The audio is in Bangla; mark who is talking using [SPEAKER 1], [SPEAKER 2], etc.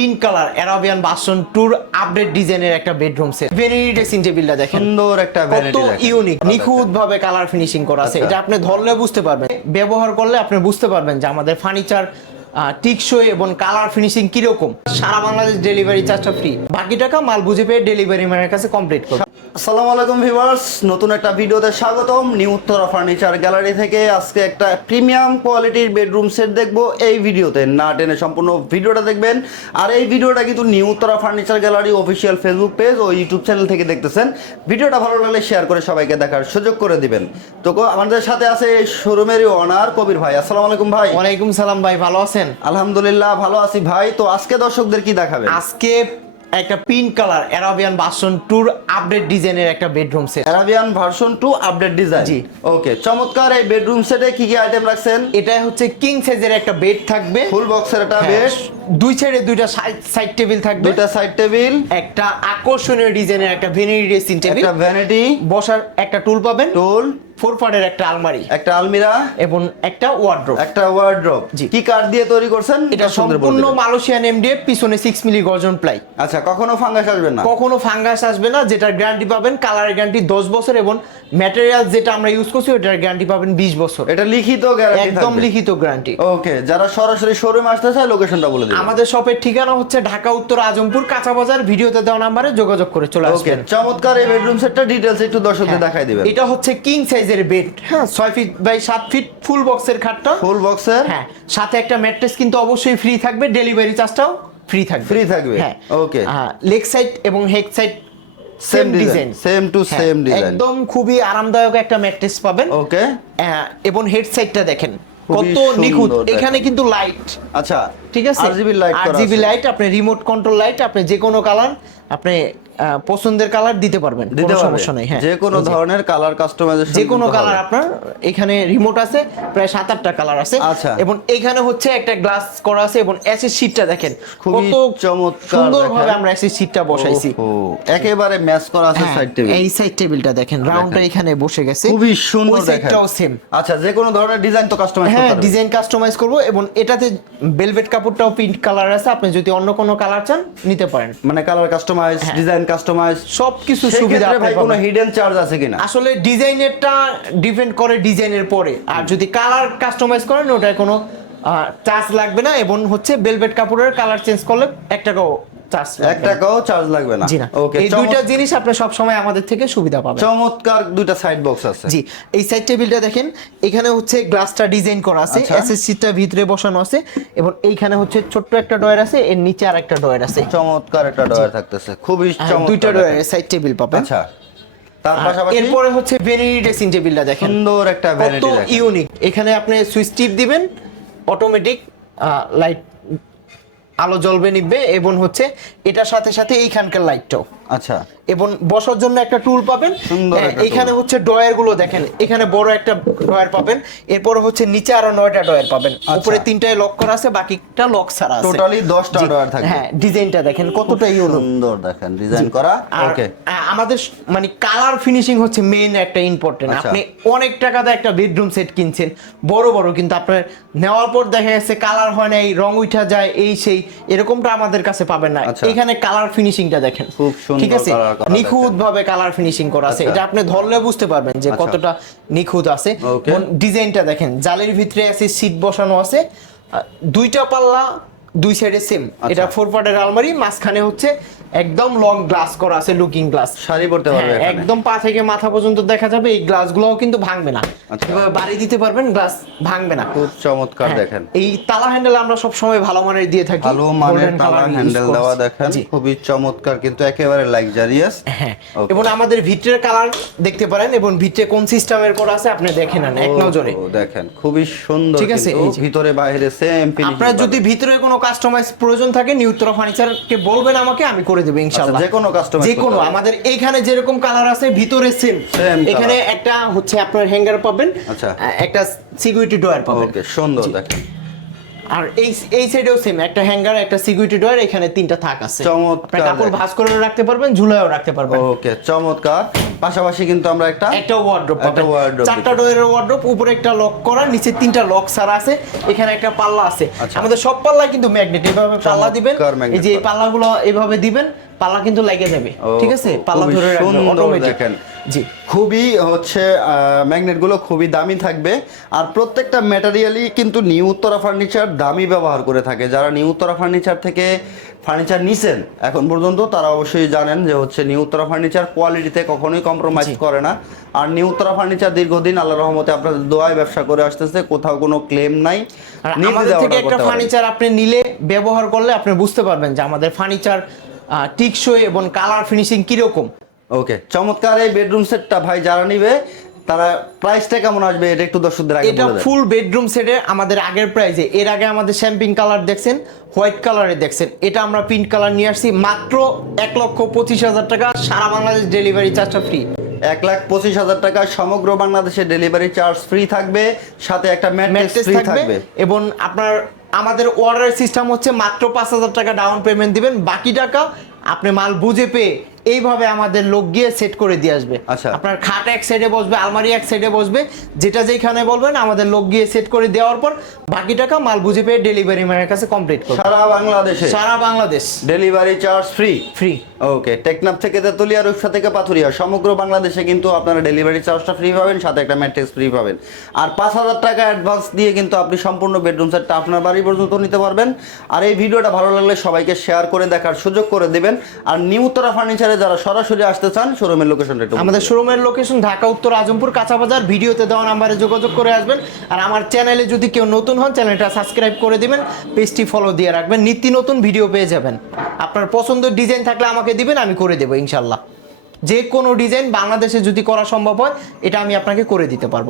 [SPEAKER 1] পিঙ্ক কালার অ্যারাবিয়ান বাসন টুর আপডেট ডিজাইনের একটা বেডরুম সেট ভ্যানিটি ড্রেসিং টেবিলটা দেখেন।
[SPEAKER 2] সুন্দর একটা
[SPEAKER 1] কত ইউনিক নিখুঁত ভাবে কালার ফিনিশিং করা আছে।
[SPEAKER 2] আচ্ছা।
[SPEAKER 1] এটা আপনি ধরলে বুঝতে পারবেন। ব্যবহার করলে আপনি বুঝতে পারবেন যে আমাদের ফার্নিচার টিকসই এবং কালার ফিনিশিং কীরকম। সারা বাংলাদেশ ডেলিভারি চার্জটা ফ্রি বাকি টাকা মাল বুঝে পেয়ে ডেলিভারি ম্যানের কাছে কমপ্লিট করবে
[SPEAKER 2] আসসালামু আলাইকুম ভিউয়ার্স নতুন একটা ভিডিওতে স্বাগতম। নিউ উত্তরা ফার্নিচার গ্যালারি থেকে আজকে একটা প্রিমিয়াম কোয়ালিটির বেডরুম সেট দেখব এই ভিডিওতে। না টেনে সম্পূর্ণ ভিডিওটা দেখবেন। আর এই ভিডিওটা কিন্তু new Uttara furniture gallery official Facebook page ও ইউটিউব চ্যানেল থেকে দেখতেছেন। ভিডিওটা ভালো লাগলে শেয়ার করে সবাইকে দেখার সুযোগ করে দিবেন। তো আমাদের সাথে আছে এই শোরুমেরই অনার কবির ভাই। আসসালামু আলাইকুম ভাই।
[SPEAKER 1] ওয়ালাইকুম সালাম ভাই ভালো আছেন?
[SPEAKER 2] আলহামদুলিল্লাহ ভালো আছি ভাই। তো আজকে দর্শকদের কি দেখাবেন?
[SPEAKER 1] আজকে একটা পিঙ্ক কালার অ্যারাবিয়ান বাসন টুর আপডেট ডিজাইনের একটা bedroom set
[SPEAKER 2] Arabian version two update design
[SPEAKER 1] জি।
[SPEAKER 2] ওকে চমৎকার এই বেডরুম সেটে কি কি আইটেম রাখছেন?
[SPEAKER 1] এটা হচ্ছে কিং সাইজের একটা বেড থাকবে।
[SPEAKER 2] ফুল বক্সের একটা
[SPEAKER 1] হ্যাঁ,
[SPEAKER 2] বেড
[SPEAKER 1] দুই সাইডে দুইটা সাইড টেবিল থাকবে।
[SPEAKER 2] দুইটা সাইড টেবিল
[SPEAKER 1] একটা আকর্ষণীয় ডিজাইনের একটা ভেনিটি ড্রেসিং টেবিল
[SPEAKER 2] একটা ভ্যানিটি
[SPEAKER 1] বসার একটা টুল পাবেন।
[SPEAKER 2] টুল
[SPEAKER 1] ফোর পার্টের একটা আলমারি।
[SPEAKER 2] একটা আলমিরা।
[SPEAKER 1] এবং একটা ওয়ার্ড্রোব
[SPEAKER 2] একটা
[SPEAKER 1] জি।
[SPEAKER 2] কি কাঠ দিয়ে তৈরি করছেন?
[SPEAKER 1] এটা সম্পূর্ণ মালয়েশিয়ান এমডিএফ পিছনে সিক্স মিলি গর্জন প্লাই
[SPEAKER 2] আচ্ছা কখনো ফাঙ্গাস আসবে না।
[SPEAKER 1] কখনো ফাঙ্গাস আসবে না যেটার গ্যারান্টি পাবেন কালারের গ্যারান্টি দশ বছর এবং ম্যাটেরিয়াল যেটা আমরা ইউজ করছি ওটার গ্যারান্টি পাবেন বিশ বছর।
[SPEAKER 2] এটা লিখিত গ্যারান্টি
[SPEAKER 1] একদম লিখিত গ্যারান্টি
[SPEAKER 2] ওকে যারা সরাসরি শোরুমে আসতে চায় লোকেশনটা বলে দিন
[SPEAKER 1] আমাদের শপের ঠিকানা হচ্ছে ঢাকা উত্তর আজমপুর কাঁচা বাজার ভিডিওতে দেওয়া নাম্বারে যোগাযোগ করে চলে
[SPEAKER 2] ওকে
[SPEAKER 1] আসবেন।
[SPEAKER 2] চমৎকার এই বেডরুম সেটটা ডিটেলস একটু দর্শকদের
[SPEAKER 1] হ্যাঁ।
[SPEAKER 2] দেখাই দিবেন।
[SPEAKER 1] এটা হচ্ছে কিং সাইজের বেড হ্যাঁ। ছয় ফিট বাই সাত ফিট ফুল বক্সের খাটটা।
[SPEAKER 2] ফুল বক্সের
[SPEAKER 1] হ্যাঁ। সাথে একটা ম্যাট্রেস কিন্তু অবশ্যই ফ্রি থাকবে ডেলিভারি চার্জটাও ফ্রি থাকবে।
[SPEAKER 2] Free থাকবে?
[SPEAKER 1] হ্যাঁ।
[SPEAKER 2] Okay.
[SPEAKER 1] লেগ সাইড এবং head side same design
[SPEAKER 2] to same design.
[SPEAKER 1] হ্যাঁ, একদম খুবই আরামদায়ক একটা ম্যাট্রেস পাবেন।
[SPEAKER 2] ওকে
[SPEAKER 1] এবং হেড সাইডটা দেখেন কত নিখুঁত। এখানে কিন্তু লাইট
[SPEAKER 2] আচ্ছা
[SPEAKER 1] ঠিক আছে?
[SPEAKER 2] আরজিবি লাইট
[SPEAKER 1] আরজিবি লাইট আপনি রিমোট কন্ট্রোল লাইট আপনি যে কোনো কালার আপনি পছন্দের কালার দিতে পারবেন কোনো সমস্যা নেই হ্যাঁ।
[SPEAKER 2] যে কোনো ধরনের কালার কাস্টমাইজেশন
[SPEAKER 1] যে কোনো কালার আপনার এখানে রিমোট আছে প্রায় সাত আটটা কালার আছে।
[SPEAKER 2] আচ্ছা।
[SPEAKER 1] এবং এখানে হচ্ছে একটা গ্লাস করা আছে এবং অ্যাসিড শীটটা দেখেন কত
[SPEAKER 2] চমৎকার
[SPEAKER 1] সুন্দরভাবে। আমরা অ্যাসিড শীটটা বসাইছি।
[SPEAKER 2] একেবারে ম্যাচ করা আছে
[SPEAKER 1] হ্যাঁ,
[SPEAKER 2] সাইড টেবিল
[SPEAKER 1] এই সাইড টেবিলটা দেখেন রাউন্ডটা এখানে বসে গেছে।
[SPEAKER 2] খুবই সুন্দর দেখেন।
[SPEAKER 1] সেম
[SPEAKER 2] আচ্ছা যে কোনো ধরনের ডিজাইন তো কাস্টমাইজ
[SPEAKER 1] হ্যাঁ
[SPEAKER 2] করতে পারবেন।
[SPEAKER 1] ডিজাইন কাস্টমাইজ করব এবং এটাতে বেলভেট কাপড়টাও প্রিন্ট কালার আছে। আপনি যদি অন্য কোনো কালার চান নিতে পারেন।
[SPEAKER 2] মানে কালার কাস্টমাইজ ডিজাইন কাস্টমাইজ
[SPEAKER 1] সবকিছু সুবিধা
[SPEAKER 2] ভাই কোনো। হিডেন চার্জ আছে কিনা?
[SPEAKER 1] আসলে ডিজাইনেরটা ডিপেন্ড করে ডিজাইনের পরে। আর যদি কালার কাস্টমাইজ করেন ওটায় কোনো চার্জ লাগবে না। এবং হচ্ছে বেলভেট কাপড়ের কালার চেঞ্জ করলে এক টাকাও চার্জ
[SPEAKER 2] এক টাকাও চার্জ লাগবে না।
[SPEAKER 1] জি না।
[SPEAKER 2] ওকে
[SPEAKER 1] এই দুইটা জিনিস আপনি সব সময় আমাদের থেকে সুবিধা পাবেন।
[SPEAKER 2] চমৎকার দুইটা সাইড বক্স আছে।
[SPEAKER 1] জি এই সাইড টেবিলটা দেখেন এখানে হচ্ছে গ্লাসটা ডিজাইন করা আছে
[SPEAKER 2] আচ্ছা।
[SPEAKER 1] এসএসসিটা ভিতরে বসানো আছে এবং এইখানে হচ্ছে ছোট্ট একটা ডয়ার আছে এর নিচে আর একটা ডয়ার আছে।
[SPEAKER 2] চমৎকার একটা ডয়ার থাকতেছে খুবই
[SPEAKER 1] হ্যাঁ,
[SPEAKER 2] চমৎকার
[SPEAKER 1] দুইটা। ডয়ারের সাইড টেবিল পাবেন।
[SPEAKER 2] আচ্ছা। তার পাশাপাশি
[SPEAKER 1] এরপরে হচ্ছে ভেনিটি ড্রেসিং টেবিলটা দেখেন।
[SPEAKER 2] সুন্দর একটা ভ্যানিটি
[SPEAKER 1] ইউনিক এখানে আপনি সুইচ টিপ দিবেন অটোমেটিক লাইট আলো জ্বলবে নিবে এবং হচ্ছে এটার সাথে সাথে এইখানকার লাইটটাও
[SPEAKER 2] আচ্ছা।
[SPEAKER 1] এবং বসার জন্য একটা টুল পাবেন। হ্যাঁ, এখানে হচ্ছে ডয়ারগুলো দেখেন। এখানে বড় একটা ডয়ার পাবেন। এরপরে হচ্ছে নিচে আরও নয়টা ডয়ার পাবেন। উপরে তিনটায় লক করা আছে বাকিটা লক ছাড়া আছে।
[SPEAKER 2] টোটালি 10টা ডয়ার থাকবে।
[SPEAKER 1] হ্যাঁ ডিজাইনটা দেখেন কতটা ইউনিক
[SPEAKER 2] সুন্দর দেখেন ডিজাইন করা। ওকে
[SPEAKER 1] আমাদের মানে কালার ফিনিশিং হচ্ছে মেইন একটা ইম্পর্টেন্ট
[SPEAKER 2] আচ্ছা।
[SPEAKER 1] আপনি অনেক টাকাতে একটা বেডরুম সেট কিনছেন। বড় বড় কিন্তু আপনার নেওয়ার পর দেখা গেছে কালার হয় নাই রং উঠা যায় এই সেই এরকমটা আমাদের কাছে পাবেন না।
[SPEAKER 2] আচ্ছা।
[SPEAKER 1] এখানে কালার ফিনিশিংটা দেখেন।
[SPEAKER 2] খুব সুন্দর
[SPEAKER 1] ঠিক আছে নিখুঁত ভাবে কালার ফিনিশিং করা আছে
[SPEAKER 2] আচ্ছা।
[SPEAKER 1] এটা আপনি ধরলে বুঝতে পারবেন যে
[SPEAKER 2] আচ্ছা।
[SPEAKER 1] কতটা নিখুঁত আছে. ডিজাইনটা দেখেন জালের ভিতরে আছে সিট বসানো আছে দুইটা পাল্লা দুই সাইডে সেম এটা ফোর পার্টের আলমারি মাঝখানে হচ্ছে একদম লং গ্লাস করা আছে লুকিং গ্লাস
[SPEAKER 2] শাড়ি পরতে পারবে
[SPEAKER 1] একদম পা থেকে মাথা পর্যন্ত দেখা যাবে এই গ্লাসগুলোও কিন্তু ভাঙবে না।
[SPEAKER 2] আচ্ছা।
[SPEAKER 1] বাড়ি দিতে পারবেন গ্লাস ভাঙবে না।
[SPEAKER 2] খুব চমৎকার
[SPEAKER 1] হ্যাঁ,
[SPEAKER 2] দেখেন।
[SPEAKER 1] এই তালা হ্যান্ডেল আমরা সব সময় ভালো মানের দিয়ে থাকি
[SPEAKER 2] ভালো মানের তালা হ্যান্ডেল দেওয়া দেখেন খুবই চমৎকার কিন্তু একেবারে লাক্সারিয়াস
[SPEAKER 1] হ্যাঁ এবং আমাদের ভিতরের কালার দেখতে পারেন এবং ভিতরে কোন সিস্টেমের করা আছে আপনি দেখে নেন এক নজরে।
[SPEAKER 2] দেখেন খুবই সুন্দর
[SPEAKER 1] ঠিক আছে।
[SPEAKER 2] ভিতরে বাইরে সেম
[SPEAKER 1] আপনার যদি ভিতরে কোনো কাস্টমাইজ প্রয়োজন থাকে নিউত্রা ফার্নিচারকে বলবেন আমাকে আমি করে দেবো ইনশাআল্লাহ
[SPEAKER 2] আচ্ছা, যে কোনো কাস্টমাইজ
[SPEAKER 1] যে কোনো আমাদের এখানে যেরকম কালার আছে ভিতরে সেম এখানে একটা হচ্ছে আপনার হ্যাঙ্গার পাবেন
[SPEAKER 2] আচ্ছা।
[SPEAKER 1] একটা সিকিউরিটি ডয়ার পাবেন।
[SPEAKER 2] ওকে সুন্দর দেখেন।
[SPEAKER 1] আর এই এই সাইডেও সেম একটা হ্যাঙ্গার একটা সিকিউরিটি ডোর এখানে তিনটা থাক আছে।
[SPEAKER 2] চমৎকার
[SPEAKER 1] কাপড় ভাঁজ করে রাখতে পারবেন ঝুলায়ও রাখতে পারবেন।
[SPEAKER 2] ওকে চমৎকার। পাশাপাশি কিন্তু আমরা একটা
[SPEAKER 1] একটা ওয়ার্ড্রপ
[SPEAKER 2] একটা ওয়ার্ড্রপ
[SPEAKER 1] চারটা ডোরের ওয়ার্ড্রপ উপরে একটা লক করা নিচে তিনটা লক সারা আছে। এখানে একটা পাল্লা আছে।
[SPEAKER 2] আচ্ছা।
[SPEAKER 1] আমাদের সব পাল্লা কিন্তু ম্যাগনেট এইভাবে পাল্লা দিবেন। এই যে এই পাল্লাগুলো এভাবে দিবেন। পাল্লা কিন্তু লেগে যাবে। ঠিক আছে? পাল্লা ধরে অটোমেটিক
[SPEAKER 2] দেখেন।
[SPEAKER 1] জি।
[SPEAKER 2] খুবই হচ্ছে ম্যাগনেটগুলো খুবই দামি থাকবে। আর প্রত্যেকটা ম্যাটেরিয়ালই কিন্তু নিউ উত্তরা ফার্নিচার দামি ব্যবহার করে থাকে। যারা নিউ উত্তরা ফার্নিচার থেকে ফার্নিচার নিছেন এখন পর্যন্ত তারা অবশ্যই জানেন যে হচ্ছে নিউ উত্তরা ফার্নিচার কোয়ালিটিতে কখনোই কম্প্রোমাইজ করে না। আর নিউ উত্তরা ফার্নিচার দীর্ঘদিন আল্লাহ রহমতে আপনাদের দোয়ায় ব্যবসা করে আসতেছে কোথাও কোনো ক্লেম নাই।
[SPEAKER 1] আমাদের থেকে একটা ফার্নিচার আপনি নিলে ব্যবহার করলে আপনি বুঝতে পারবেন যে আমাদের ফার্নিচার টিকসই এবং কালার ফিনিশিং কীরকম?
[SPEAKER 2] ওকে চমৎকার এই বেডরুম সেটটা ভাই যারা নিবে তারা প্রাইসটা কেমন আসবে এটা একটু দর্শকদের আগে
[SPEAKER 1] এটা ফুল বেডরুম সেটে আমাদের আগের প্রাইজে এর আগে আমাদের শ্যাম্পিং কালার দেখছেন হোয়াইট কালারে দেখছেন। এটা আমরা প্রিন্ট কালার নিয়ে আসছি মাত্র এক লক্ষ পঁচিশ হাজার টাকা সারা বাংলাদেশ ডেলিভারি চার্জটা ফ্রি
[SPEAKER 2] এক লাখ পঁচিশ হাজার টাকা সমগ্র বাংলাদেশে ডেলিভারি চার্জ ফ্রি থাকবে সাথে একটা ম্যাট্রেস ফ্রি
[SPEAKER 1] থাকবে। এবং আপনার আমাদের অর্ডারের সিস্টেম হচ্ছে মাত্র পাঁচ হাজার টাকা ডাউন পেমেন্ট দিবেন। বাকি টাকা আপনি মাল বুঝে পেয়ে এইভাবে আমাদের লোক গিয়ে সেট করে দিয়ে আসবে।
[SPEAKER 2] আচ্ছা।
[SPEAKER 1] আপনার খাট এক সাইডে বসবে আলমারি এক সাইডে বসবে যেটা যেখানে বলবেন আমাদের লোক গিয়ে সেট করে দেওয়ার পর বাকি টাকা মাল বুঝে পেয়ে ডেলিভারি ম্যানের কাছে কমপ্লিট করবে।
[SPEAKER 2] সারা বাংলাদেশে?
[SPEAKER 1] সারা Bangladesh.
[SPEAKER 2] Delivery charge free
[SPEAKER 1] free
[SPEAKER 2] okay Teknaf থেকে তেতুলিয়া রূপসা থেকে পাথুরিয়া সমগ্র বাংলাদেশে কিন্তু আপনারা ডেলিভারি চার্জটা ফ্রি পাবেন সাথে একটা ম্যাট্রেস ফ্রি পাবেন। আর পাঁচ হাজার টাকা অ্যাডভান্স দিয়ে কিন্তু আপনি সম্পূর্ণ বেডরুম সেটটা আপনার বাড়ি পর্যন্ত নিতে পারবেন। আর এই ভিডিওটা ভালো লাগলে সবাইকে শেয়ার করে দেখার সুযোগ করে দেবেন। আর নিউ উত্তরা ফার্নিচারে যারা সরাসরি আসতে চান শোরুমের লোকেশনটা একটু
[SPEAKER 1] আমাদের শোরুমের লোকেশন ঢাকা উত্তর আজমপুর কাঁচাবাজার ভিডিওতে দেওয়া নাম্বারে যোগাযোগ করে আসবেন। আর আমার চ্যানেলে যদি কেউ নতুন হন চ্যানেলটা সাবস্ক্রাইব করে দিবেন পেজটি ফলো দিয়ে রাখবেন। নিত্য নতুন ভিডিও পেয়ে যাবেন। আপনার পছন্দের ডিজাইন থাকলে আমাকে দিবেন আমি করে দেবো ইনশাল্লাহ। যে কোনো ডিজাইন বাংলাদেশে যদি করা সম্ভব হয় এটা আমি আপনাকে করে দিতে পারব।